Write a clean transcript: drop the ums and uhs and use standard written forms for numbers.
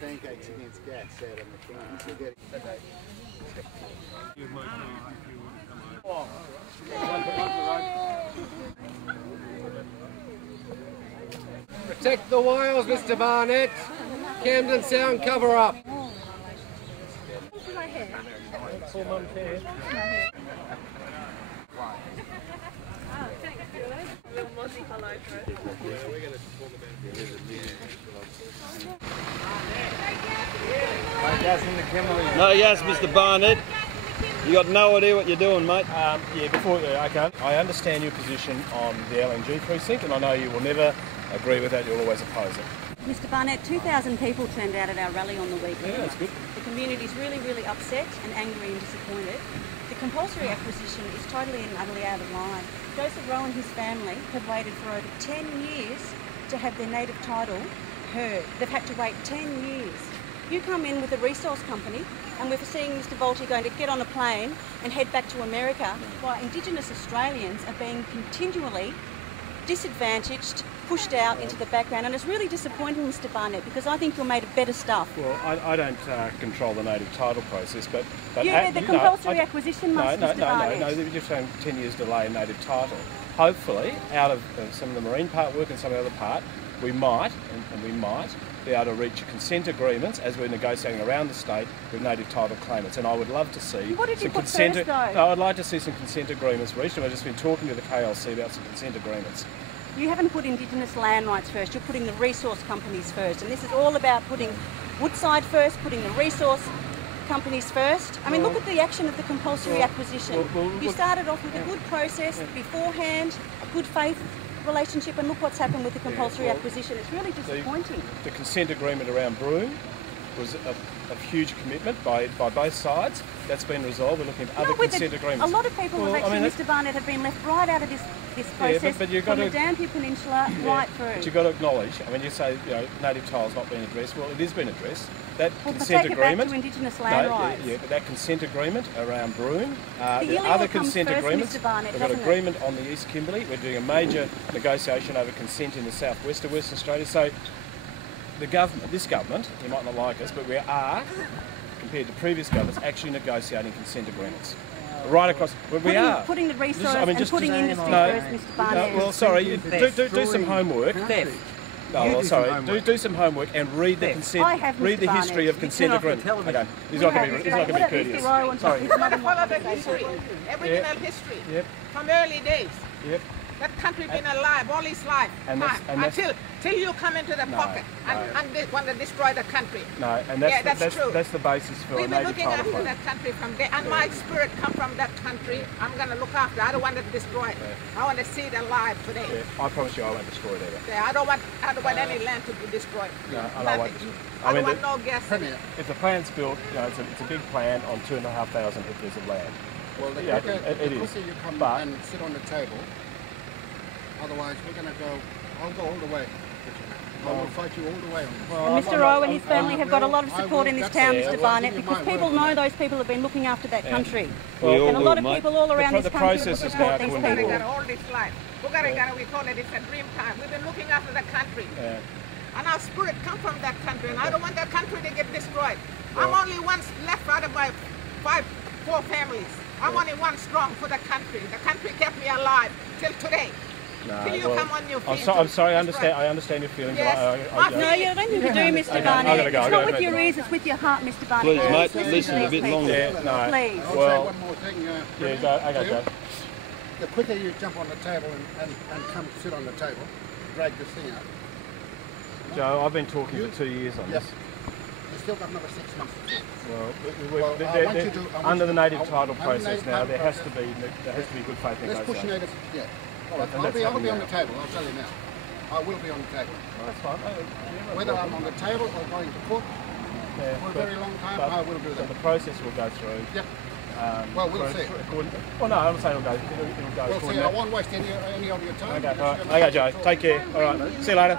Pancakes against gas out on the front. Protect the whales, Mr. Barnett. Camden Sound cover up. No gas, Mr. Barnett. You got no idea what you're doing, mate. Okay. I understand your position on the LNG precinct, and I know you will never agree with that. You'll always oppose it. Mr. Barnett, 2,000 people turned out at our rally on the weekend. Yeah, that's good. The community's really upset and angry and disappointed. The compulsory acquisition is totally and utterly out of line. Theresa Roe and his family have waited for over 10 years to have their native title heard. They've had to wait 10 years. You come in with a resource company, and we're seeing Mr. Volti going to get on a plane and head back to America, while Indigenous Australians are being continually disadvantaged, pushed out into the background, and it's really disappointing, Mr. Barnett, because I think you're made of better stuff. Well, I don't control the native title process, but the compulsory acquisition must, Mr. Barnett. No, they're just saying 10 years delay in native title. Hopefully, out of some of the marine part work and some of the other part, we might be able to reach consent agreements as we're negotiating around the state with native title claimants. And I would love to see what did you some put consent. First, though? No, I'd like to see some consent agreements reached. And I've just been talking to the KLC about some consent agreements. You haven't put Indigenous land rights first. You're putting the resource companies first, and this is all about putting Woodside first, putting the resource companies first. I mean, look at the action of the compulsory acquisition. You started off with a good process beforehand, a good faith relationship, and look what's happened with the compulsory acquisition. It's really disappointing. The consent agreement around Broome was a huge commitment by both sides. That's been resolved. We're looking at other consent agreements. A lot of people Mr. Barnett, have been left right out of this process from the Dampier Peninsula right through. But you've got to acknowledge, I mean, you say, native title's not been addressed. Well, it has been addressed. That consent agreement. Back to Indigenous land rights. Yeah, but that consent agreement around Broome, the other consent first, agreements. Mr. Barnett, we've got agreement on the East Kimberley. We're doing a major negotiation over consent in the southwest of Western Australia. So the government, this government, you might not like us, but we are, compared to previous governments, actually negotiating consent agreements. Right across, we are. Putting the resource and putting industry first, Mr. Barnett. Well, sorry, do some homework. No, well, sorry. Do some homework and read the consent. Read the history of consent agreement. Okay, he's not going to be courteous. Sorry. You've got to follow the history, original history, from early days. Yep. That country been alive all its life, till you come into the pocket and they want to destroy the country. No, and that's true. That's the basis for We've a been native looking title after that country from there, and my spirit come from that country. I'm going to look after it. I don't want it destroyed. I want to see it alive today. I promise you I won't destroy it either. I don't want any land to be destroyed. No, I don't want no gas. If the plan's built, it's a big plan on 2,500 hectares of land. Well, the quicker you come and sit on the table, otherwise we're going to go, I'll go all the way. I will fight you all the way on this. Mr. Roe and his family have got a lot of support in this town, Mr. Barnett, because people know those people have been looking after that country. And a lot of people all around this country will support these people. All this life. We call it, it's a dream time. We've been looking after the country. And our spirit come from that country, and I don't want that country to get destroyed. I'm only one left out of my four families. I'm only one strong for the country. The country kept me alive till today. Till you come on your feet. I'm sorry, I understand your feelings. Yes. No, you don't need to do, Mr. Barnett. It's not with your ears, it's with your heart, Mr. Barnett. Please, mate, listen a bit longer. Please. I'll say one more thing. Go. The quicker you jump on the table and come sit on the table, drag this thing out. Joe, I've been talking for 2 years on this. You've still got another 6 months to do. Under the native title process now, there has to be good faith negotiation. Let's push native. Yeah. All right. I'll be on the table. I'll tell you now. I will be on the table. That's fine. Whether I'm on the table or going to court for a very long time, I will do that. The process will go through. Yep. Well, we'll see. Well, no, I'm saying it'll go. We'll see. I won't waste any of your time. Okay, all right. Okay, Joe. Take care. All right. See you later.